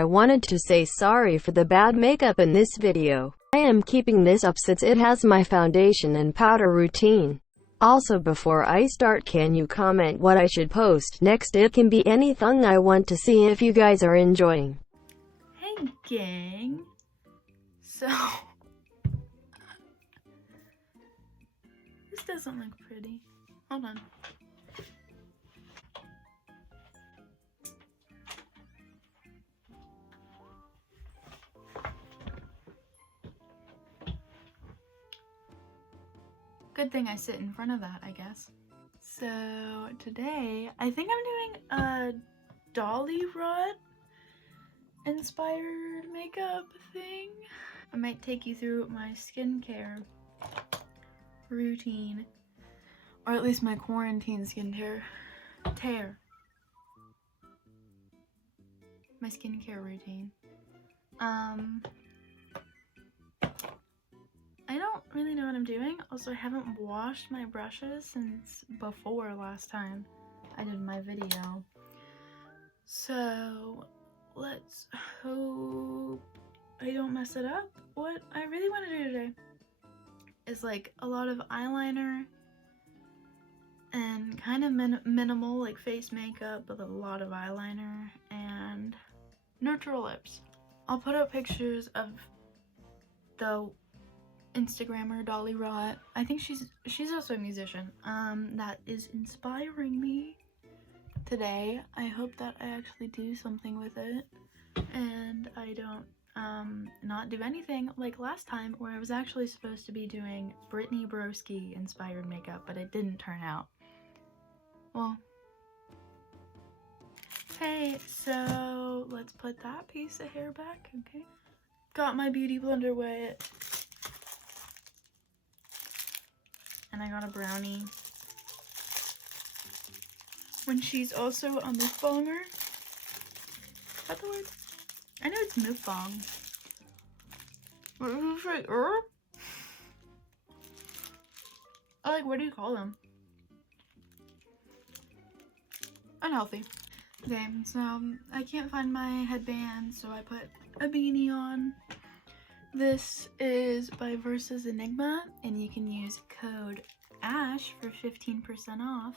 I wanted to say sorry for the bad makeup in this video. I am keeping this up since it has my foundation and powder routine. Also, before I start, can you comment what I should post next? It can be anything. I want to see if you guys are enjoying. Hey gang, so this doesn't look pretty. Hold on. Good thing I sit in front of that, I guess. So today, I think I'm doing a Dollierot inspired makeup thing. I might take you through my skincare routine, or at least my quarantine skincare my skincare routine. I don't really know what I'm doing. Also, I haven't washed my brushes since before last time I did my video. So let's hope I don't mess it up. What I really want to do today is like a lot of eyeliner and kind of minimal like face makeup with a lot of eyeliner and neutral lips. I'll put up pictures of the Instagrammer Dollierot. I think she's also a musician that is inspiring me today. I hope that I actually do something with it and I don't not do anything like last time where I was actually supposed to be doing Brittany Broski inspired makeup, but it didn't turn out well. Okay, so let's put that piece of hair back. Okay, got my beauty blender wet and I got a brownie. When she's also a mukbanger. Is that the word? I know it's mukbang. What do you call them? Unhealthy. Okay, so I can't find my headband, so I put a beanie on. This is by Versus Enigma, and you can use code ASH for 15% off.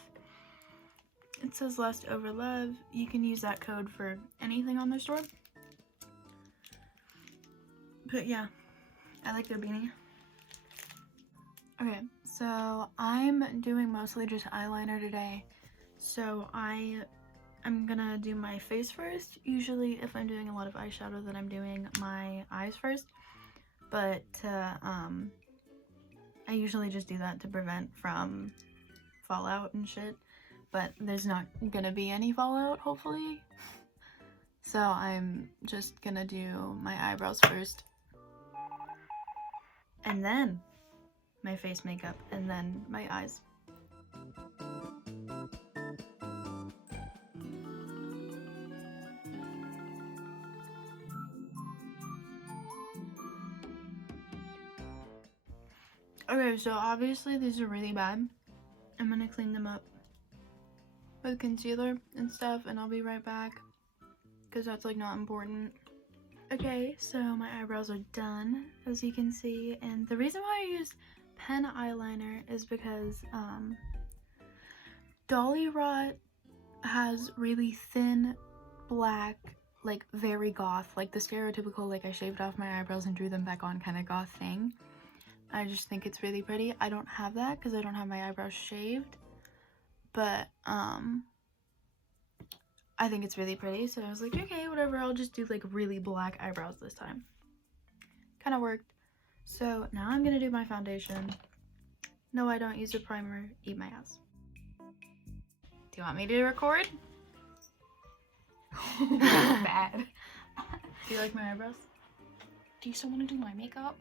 It says Lust Over Love. You can use that code for anything on their store. But yeah, I like their beanie. Okay, so I'm doing mostly just eyeliner today. So I'm gonna do my face first. Usually if I'm doing a lot of eyeshadow, then I'm doing my eyes first. But I usually just do that to prevent from fallout and shit. But there's not gonna be any fallout, hopefully. So I'm just gonna do my eyebrows first. And then my face makeup, and then my eyes. Okay, so obviously these are really bad. I'm gonna clean them up with concealer and stuff, and I'll be right back because that's like not important. Okay, so my eyebrows are done, as you can see, and the reason why I use pen eyeliner is because Dollierot has really thin black, like very goth, like the stereotypical like I shaved off my eyebrows and drew them back on kind of goth thing. I just think it's really pretty. I don't have that because I don't have my eyebrows shaved, but I think it's really pretty, so I was like, okay, whatever, I'll just do like really black eyebrows this time. Kind of worked. So now I'm gonna do my foundation. No, I don't use a primer. Eat my ass. Do you want me to record? Bad. Do you like my eyebrows? Do you still want to do my makeup?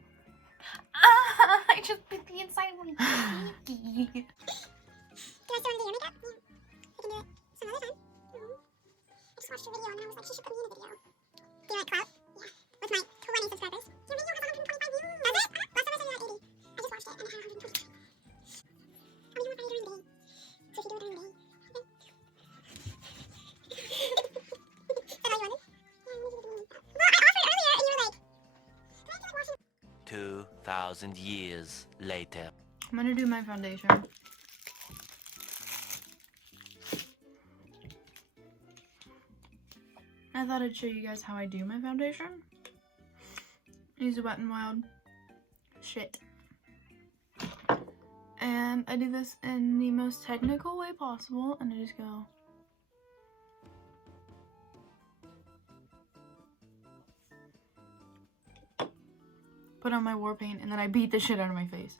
I just bit the inside of my pinky. Do I still want to do your makeup? Yeah. I can do it some other time. I just watched your video and I was like, she should put me in the video. Do you like quote? Yeah. With my 20 subscribers. Your video has 125 views. Does it? Last time I saw you had 80. I just watched it and it had 125. Oh, you want to do it during the day? So if you do it during the day. Okay. Is that how you wanted? Yeah, I wanted you to do my makeup. 2,000 years later. I'm gonna do my foundation. I thought I'd show you guys how I do my foundation. Use a Wet n Wild shit. And I do this in the most technical way possible, and I just go. Put on my war paint, and then I beat the shit out of my face.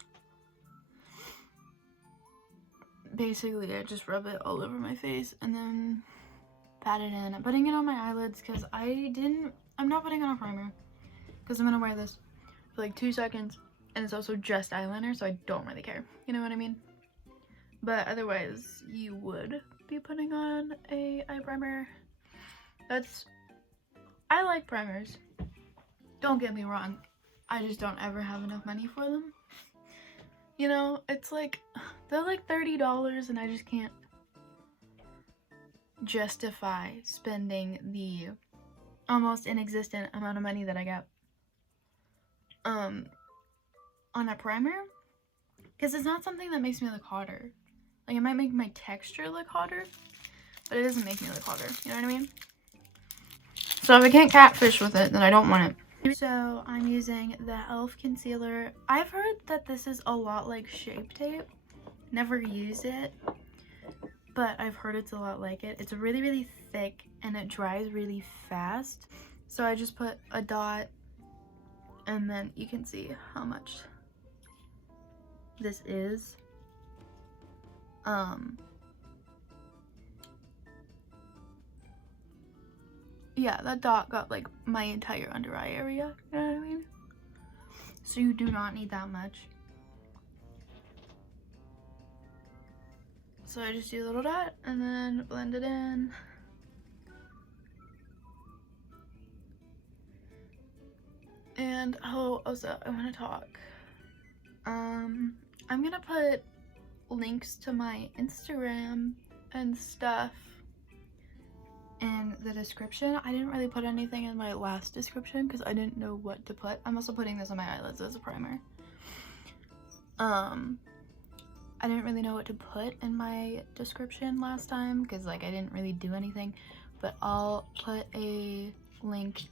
Basically, I just rub it all over my face, and then pat it in. I'm putting it on my eyelids because I'm not putting on a primer because I'm gonna wear this for like 2 seconds, and it's also just eyeliner, so I don't really care. You know what I mean? But otherwise, you would be putting on a eye primer. I like primers. Don't get me wrong. I just don't ever have enough money for them. You know, it's like, they're like $30 and I just can't justify spending the almost inexistent amount of money that I got on a primer, because it's not something that makes me look hotter. Like, it might make my texture look hotter, but it doesn't make me look hotter. You know what I mean? So if I can't catfish with it, then I don't want it. So I'm using the e.l.f. concealer. I've heard that this is a lot like Shape Tape. Never used it, but I've heard it's a lot like it. It's really, really thick and it dries really fast. So I just put a dot, and then you can see how much this is. Yeah, that dot got like my entire under eye area, you know what I mean? So you do not need that much. So I just do a little dot and then blend it in. And also I want to talk. I'm gonna put links to my Instagram and stuff in the description. I didn't really put anything in my last description because I didn't know what to put. I'm also putting this on my eyelids as a primer. I didn't really know what to put in my description last time because like I didn't really do anything, but I'll put a link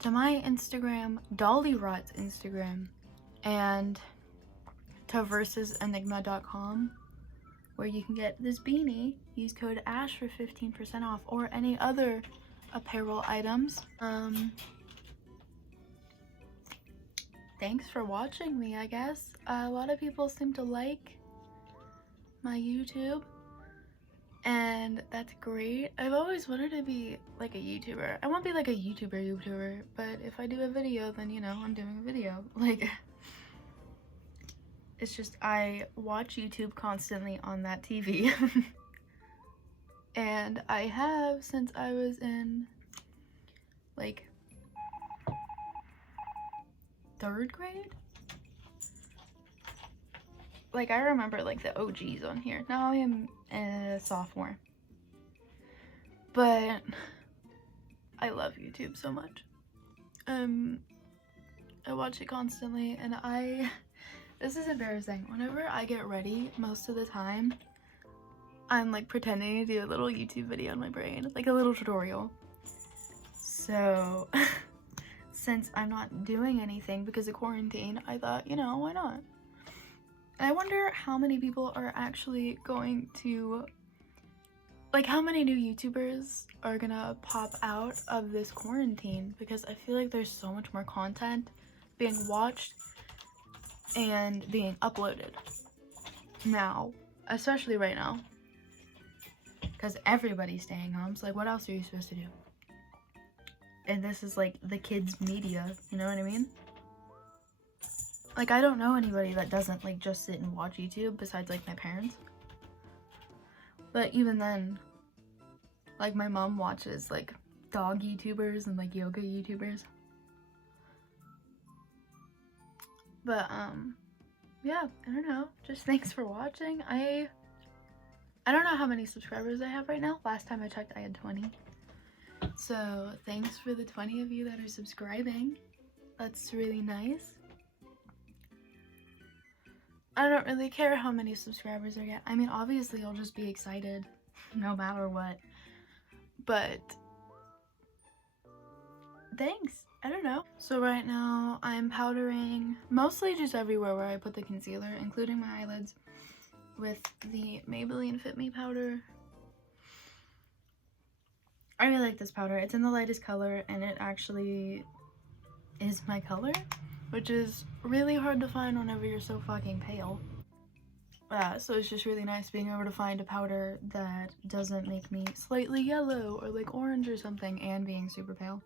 to my Instagram, Dollierot's Instagram, and to versusenigma.com, where you can get this beanie. Use code ASH for 15% off, or any other apparel items. Thanks for watching me, I guess. A lot of people seem to like my YouTube, and that's great. I've always wanted to be like a YouTuber. I won't be like a YouTuber, but if I do a video, then you know, I'm doing a video. Like, it's just I watch YouTube constantly on that TV. And I have since I was in like 3rd grade. Like, I remember like the OGs on here. Now I am a sophomore. But I love YouTube so much. I watch it constantly, and this is embarrassing. Whenever I get ready, most of the time, I'm like pretending to do a little YouTube video in my brain, like a little tutorial. So, since I'm not doing anything because of quarantine, I thought, you know, why not? And I wonder how many people are actually going to, like, how many new YouTubers are gonna pop out of this quarantine, because I feel like there's so much more content being watched and being uploaded now, especially right now, because everybody's staying home. So like, what else are you supposed to do? And this is like the kids' media, you know what I mean? Like, I don't know anybody that doesn't like just sit and watch YouTube besides like my parents. But even then, like, my mom watches like dog YouTubers and like yoga YouTubers. But yeah, I don't know. Just thanks for watching. I don't know how many subscribers I have right now. Last time I checked, I had 20. So thanks for the 20 of you that are subscribing. That's really nice. I don't really care how many subscribers I get. I mean, obviously I'll just be excited no matter what. But thanks. I don't know. So right now I'm powdering mostly just everywhere where I put the concealer, including my eyelids, with the Maybelline Fit Me powder. I really like this powder. It's in the lightest color and it actually is my color, which is really hard to find whenever you're so fucking pale. So it's just really nice being able to find a powder that doesn't make me slightly yellow or like orange or something and being super pale,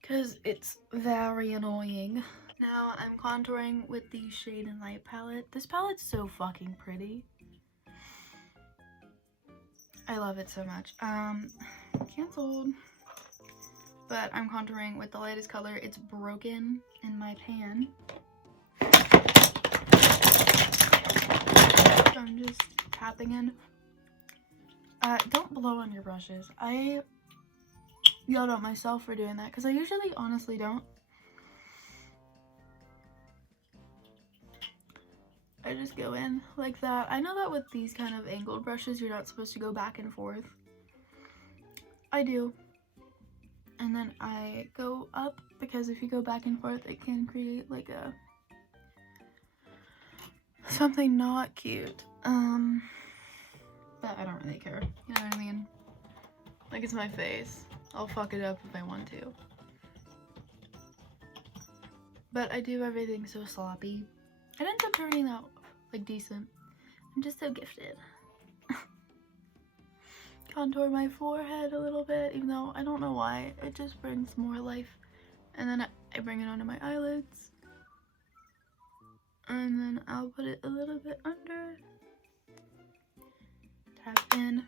because it's very annoying. Now I'm contouring with the Shade and Light palette. This palette's so fucking pretty. I love it so much. Canceled. But I'm contouring with the lightest color. It's Broken in my pan. So I'm just tapping in. Don't blow on your brushes. I yelled at myself for doing that because I usually honestly don't. I just go in like that. I know that with these kind of angled brushes you're not supposed to go back and forth. I do. And then I go up because if you go back and forth it can create like a something not cute. But I don't really care. You know what I mean? Like, it's my face. I'll fuck it up if I want to. But I do everything so sloppy. It ends up turning out like decent. I'm just so gifted. Contour my forehead a little bit, even though I don't know why. It just brings more life. And then I bring it onto my eyelids. And then I'll put it a little bit under. Tap in.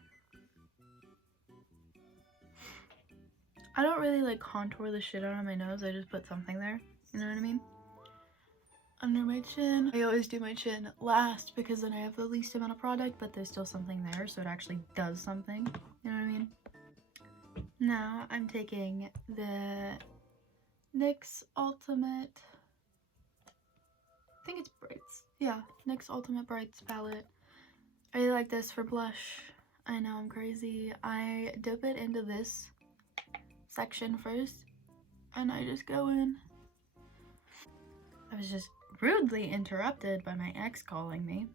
I don't really like contour the shit out of my nose. I just put something there. You know what I mean? Under my chin. I always do my chin last because then I have the least amount of product, but there's still something there, so it actually does something. You know what I mean? Now I'm taking the NYX Ultimate, I think it's Brights. Yeah, NYX Ultimate Brights palette. I really like this for blush. I know I'm crazy. I dip it into this section first, and I just go in. I was just rudely interrupted by my ex calling me.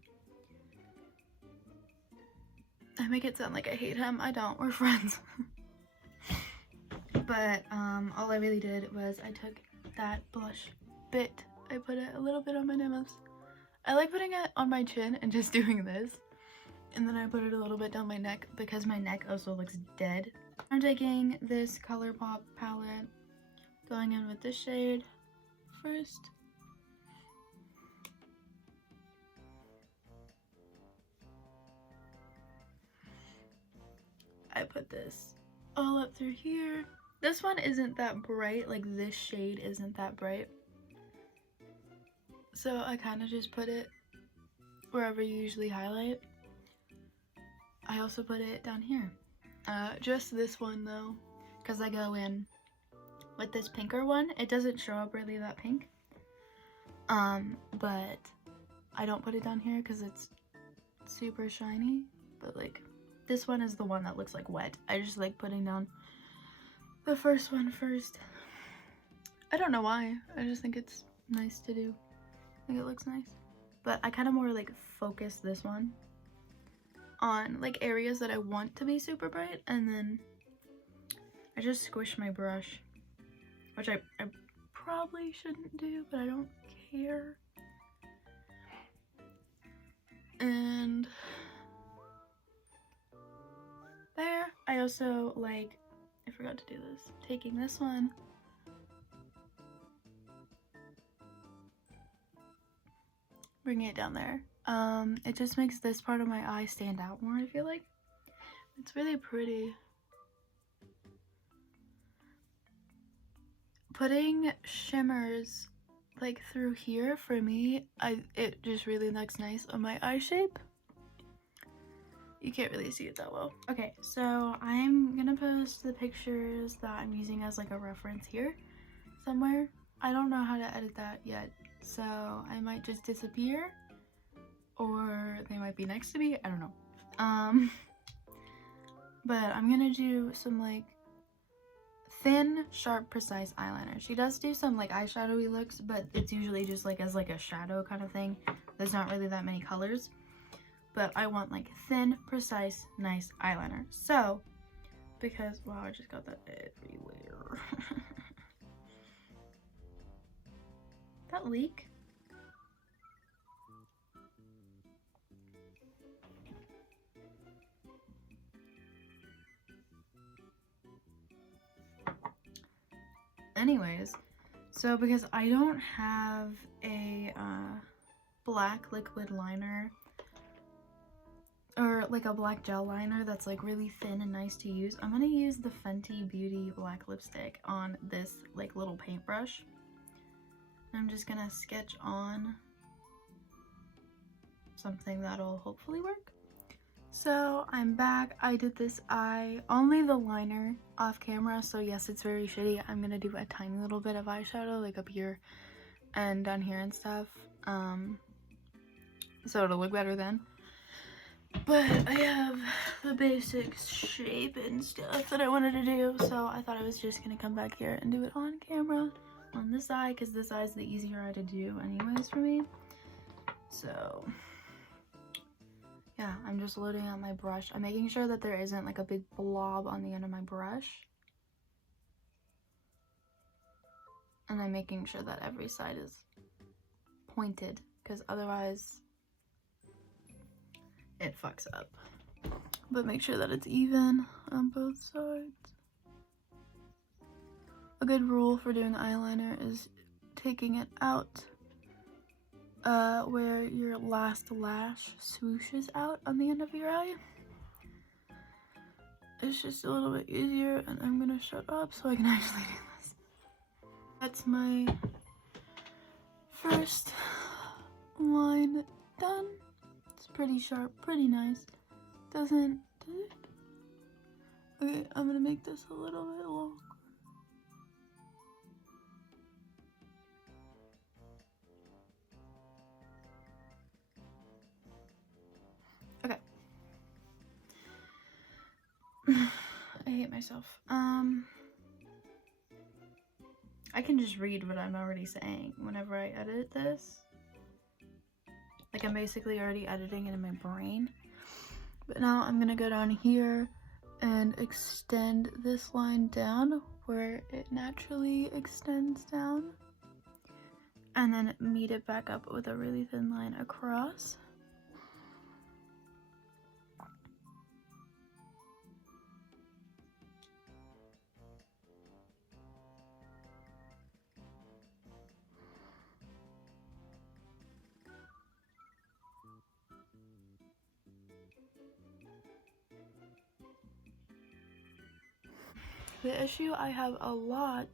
I make it sound like I hate him. I don't. We're friends. But all I really did was I took that blush bit. I put it a little bit on my nose. I like putting it on my chin and just doing this. And then I put it a little bit down my neck because my neck also looks dead. I'm taking this ColourPop palette, going in with this shade first. I put this all up through here. This one isn't that bright, like this shade isn't that bright. So I kind of just put it wherever you usually highlight. I also put it down here. Just this one though, because I go in with this pinker one. It doesn't show up really that pink. But I don't put it down here because it's super shiny. But like, this one is the one that looks like wet. I just like putting down the first one first. I don't know why. I just think it's nice to do. I think it looks nice. But I kind of more like focus this one on like areas that I want to be super bright, and then I just squish my brush, which I probably shouldn't do, but I don't care. And there. I also like, I forgot to do this, taking this one, bringing it down there. It just makes this part of my eye stand out more, I feel like. It's really pretty. Putting shimmers like through here, for me, it just really looks nice on my eye shape. You can't really see it that well. Okay, so I'm gonna post the pictures that I'm using as like a reference here somewhere. I don't know how to edit that yet, So I might just disappear, or they might be next to me, I don't know. But I'm gonna do some like thin, sharp, precise eyeliner. She does do some like eyeshadowy looks, but it's usually just like as like a shadow kind of thing. There's not really that many colors, but I want like thin, precise, nice eyeliner. So, because, wow, I just got that everywhere. That leak? Anyways, so because I don't have a black liquid liner or like a black gel liner that's like really thin and nice to use, I'm gonna use the Fenty Beauty black lipstick on this like little paintbrush. I'm just gonna sketch on something that'll hopefully work. So I'm back. I did this eye, only the liner off camera, so yes, it's very shitty. I'm gonna do a tiny little bit of eyeshadow like up here and down here and stuff, so it'll look better then. But I have the basic shape and stuff that I wanted to do, so I thought I was just gonna come back here and do it on camera on this eye, because this eye is the easier eye to do anyways for me. So yeah, I'm just loading out my brush. I'm making sure that there isn't like a big blob on the end of my brush. And I'm making sure that every side is pointed, because otherwise it fucks up. But make sure that it's even on both sides. A good rule for doing eyeliner is taking it out where your last lash swooshes out on the end of your eye. It's just a little bit easier, and I'm gonna shut up so I can actually do this. That's my first line done. It's pretty sharp, pretty nice. Does it? Okay, I'm gonna make this a little bit long. Okay. I hate myself. I can just read what I'm already saying whenever I edit this. Like, I'm basically already editing it in my brain. But now I'm gonna go down here and extend this line down where it naturally extends down. And then meet it back up with a really thin line across. The issue I have a lot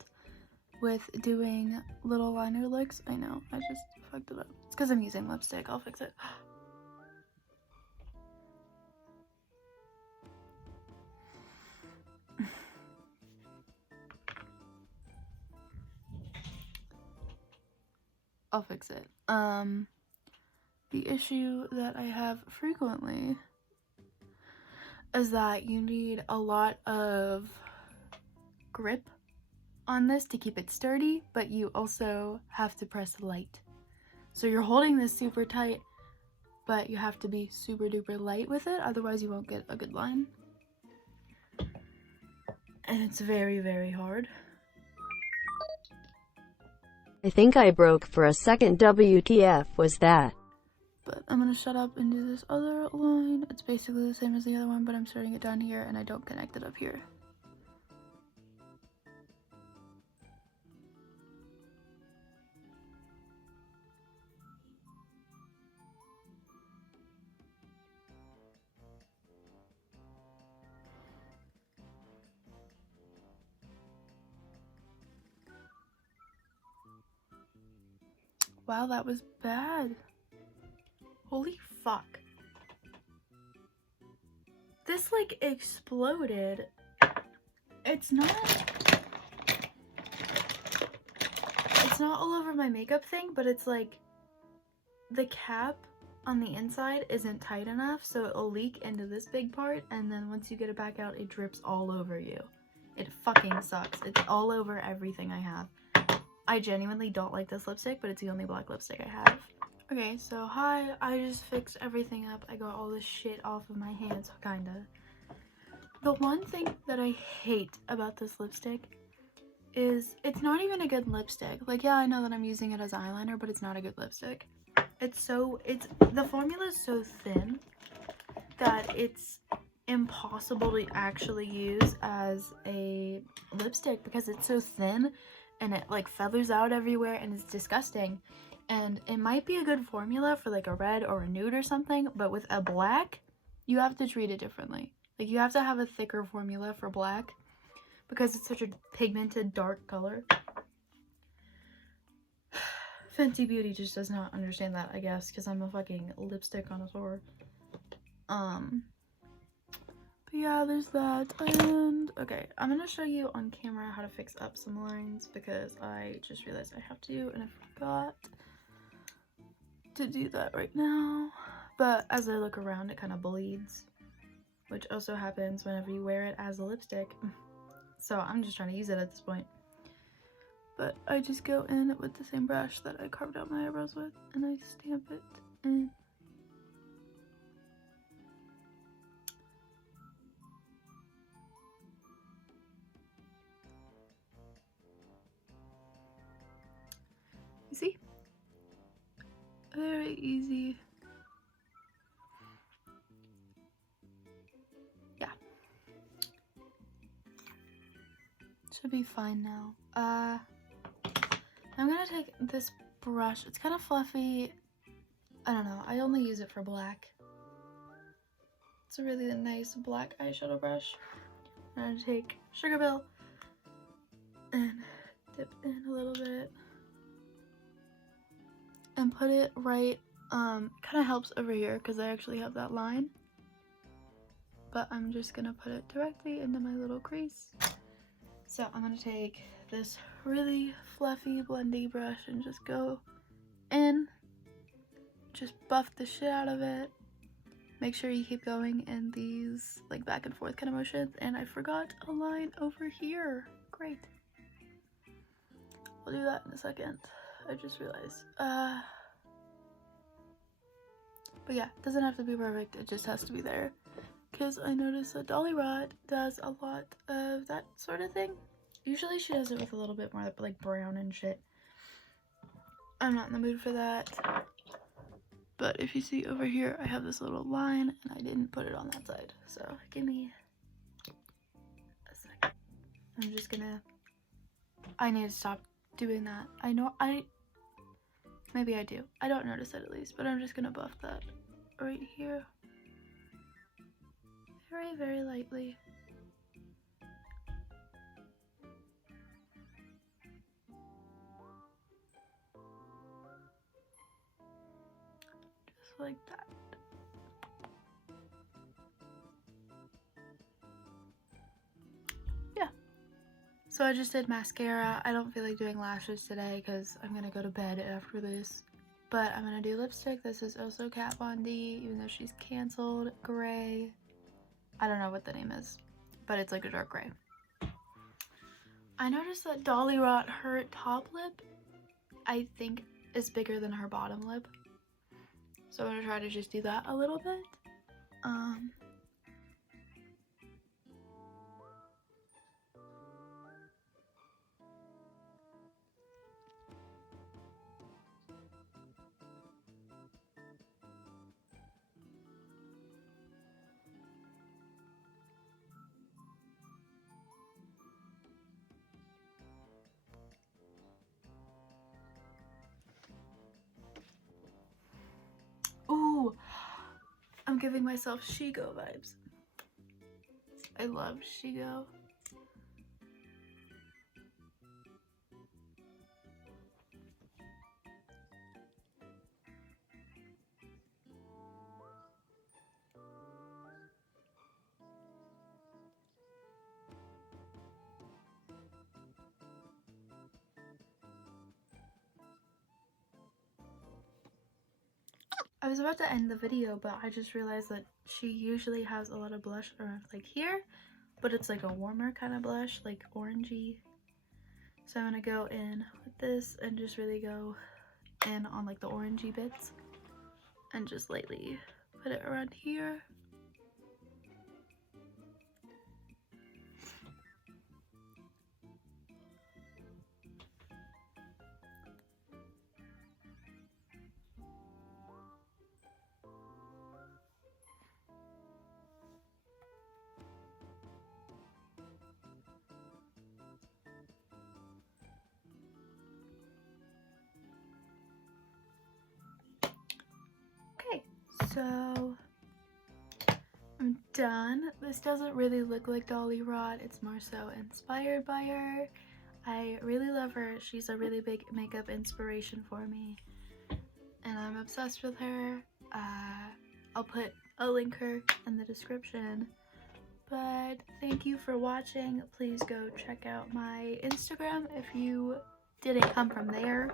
with doing little liner looks, I know, I just fucked it up. It's because I'm using lipstick, I'll fix it. I'll fix it. The issue that I have frequently is that you need a lot of grip on this to keep it sturdy, but you also have to press light. So you're holding this super tight, but you have to be super duper light with it, otherwise you won't get a good line. And it's very, very hard. I think I broke for a second. WTF was that? But I'm gonna shut up and do this other line. It's basically the same as the other one, but I'm starting it down here and I don't connect it up here. Wow, that was bad. Holy fuck. This like exploded. It's not all over my makeup thing, but it's like the cap on the inside isn't tight enough, so it'll leak into this big part, and then once you get it back out, it drips all over you. It fucking sucks. It's all over everything I have. I genuinely don't like this lipstick, but it's the only black lipstick I have. Okay, so hi, I just fixed everything up. I got all this shit off of my hands, kinda. The one thing that I hate about this lipstick is it's not even a good lipstick. Like, yeah, I know that I'm using it as eyeliner, but it's not a good lipstick. The formula is so thin that it's impossible to actually use as a lipstick because it's so thin and it like feathers out everywhere and it's disgusting. And it might be a good formula for like a red or a nude or something, but with a black, you have to treat it differently. Like, you have to have a thicker formula for black because it's such a pigmented dark color. Fenty Beauty just does not understand that, I guess, because I'm a fucking lipstick connoisseur. But yeah, there's that. And okay, I'm gonna show you on camera how to fix up some lines because I just realized I have to and I forgot to do that right now. But as I look around, it kind of bleeds, which also happens whenever you wear it as a lipstick. So I'm just trying to use it at this point. But I just go in with the same brush that I carved out my eyebrows with, and I stamp it in. You see? Very easy. Yeah. Should be fine now. I'm gonna take this brush. It's kind of fluffy. I don't know. I only use it for black. It's a really nice black eyeshadow brush. I'm gonna take Sugar Bill and dip in a little bit and put it right. Kind of helps over here because I actually have that line. But I'm just gonna put it directly into my little crease. So I'm gonna take this really fluffy blendy brush and just go in, just buff the shit out of it. Make sure you keep going in these like back and forth kind of motions. And I forgot a line over here. Great. We'll do that in a second. I just realized. But yeah, it doesn't have to be perfect. It just has to be there. Because I noticed that Dollierot does a lot of that sort of thing. Usually she does it with a little bit more like brown and shit. I'm not in the mood for that. But if you see over here, I have this little line and I didn't put it on that side. So give me a second. I'm just gonna, I need to stop doing that. Maybe I do. I don't notice it at least, but I'm just gonna buff that right here. Very, very lightly. Just like that. Yeah. So I just did mascara. I don't feel like doing lashes today because I'm gonna go to bed after this. But I'm gonna do lipstick. This is also Kat Von D, even though she's canceled. Gray. I don't know what the name is, but it's like a dark gray. I noticed that Dollierot, her top lip, I think is bigger than her bottom lip. So I'm gonna try to just do that a little bit. Ooh, I'm giving myself Shigo vibes. I love Shigo. I was about to end the video, but I just realized that she usually has a lot of blush around like here, but it's like a warmer kind of blush, like orangey. So I'm gonna go in with this and just really go in on like the orangey bits and just lightly put it around here. Okay, so I'm done. This doesn't really look like Dollierot, it's more so inspired by her. I really love her. She's a really big makeup inspiration for me, and I'm obsessed with her. I'll put a link her in the description. But thank you for watching. Please go check out my Instagram if you didn't come from there.